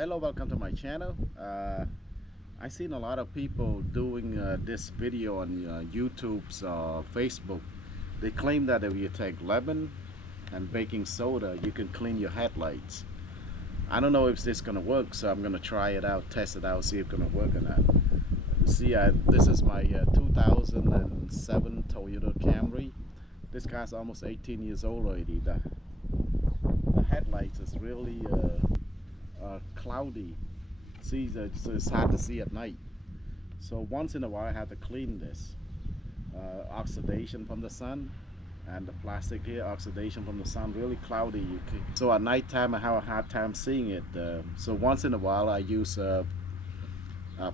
Hello, welcome to my channel. I've seen a lot of people doing this video on YouTube's Facebook. They claim that if you take lemon and baking soda, you can clean your headlights. I don't know if this is gonna work, so I'm gonna try it out, test it out, see if it's gonna work or not. See, this is my 2007 Toyota Camry. This car's almost 18 years old already. The headlights is really cloudy. See, so it's hard to see at night. So once in a while I have to clean this. Oxidation from the sun, and the plastic here, oxidation from the sun, really cloudy. So at night time I have a hard time seeing it. So once in a while I use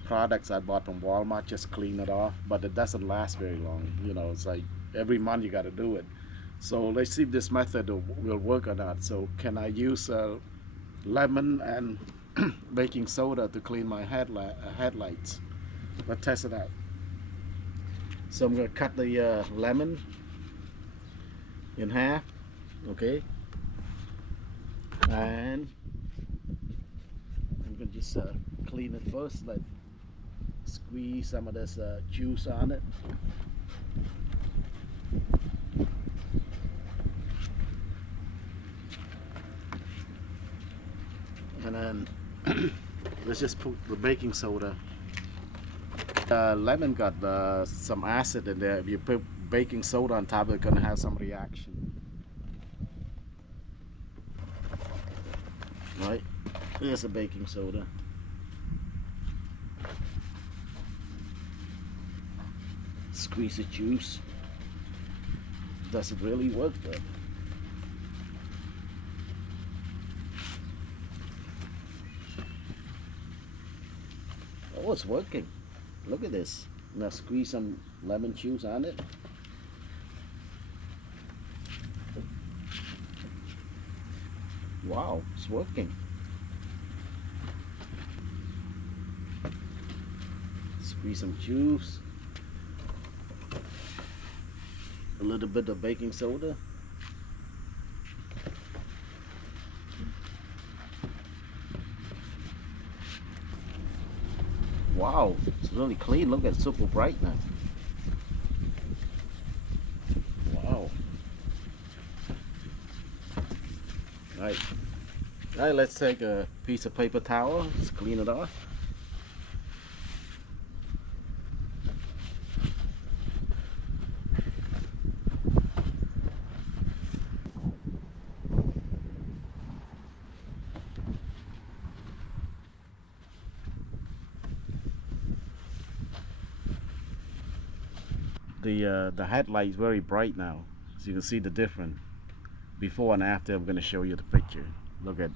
products I bought from Walmart, just clean it off, but it doesn't last very long. You know, it's like every month you got to do it. So let's see if this method will work or not. So can I use lemon and baking soda to clean my headlights? Let's test it out. So I'm going to cut the lemon in half, okay, and I'm going to just clean it first. Let squeeze some of this juice on it. And then let's just put the baking soda. Lemon got some acid in there. If you put baking soda on top, it's gonna have some reaction. Right, here's the baking soda. Squeeze the juice. Does it really work though? Oh, it's working. Look at this. Now squeeze some lemon juice on it. Wow, it's working. Squeeze some juice. A little bit of baking soda. Wow, it's really clean. Look, it's super bright now. Wow. All right, let's take a piece of paper towel. Let's clean it off. The headlight is very bright now, so you can see the difference before and after. I'm going to show you the picture. Look at,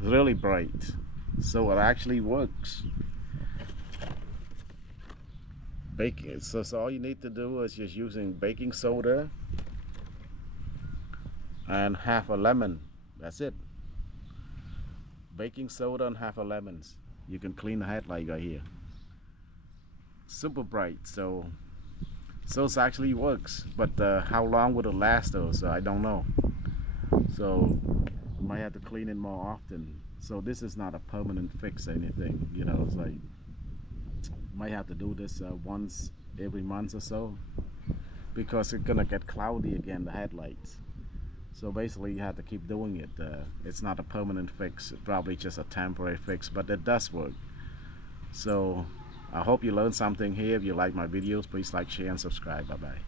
it's really bright, so it actually works. Baking, so all you need to do is just using baking soda and half a lemon. That's it. Baking soda and half a lemons. You can clean the headlight right here. Super bright, so it actually works, but how long would it last though? So I don't know, so you might have to clean it more often. So this is not a permanent fix or anything, you know. It's like you might have to do this once every month or so, because it's gonna get cloudy again, the headlights. So basically you have to keep doing it. It's not a permanent fix, it's probably just a temporary fix, but it does work. So I hope you learned something here. If you like my videos, please like, share, and subscribe. Bye-bye.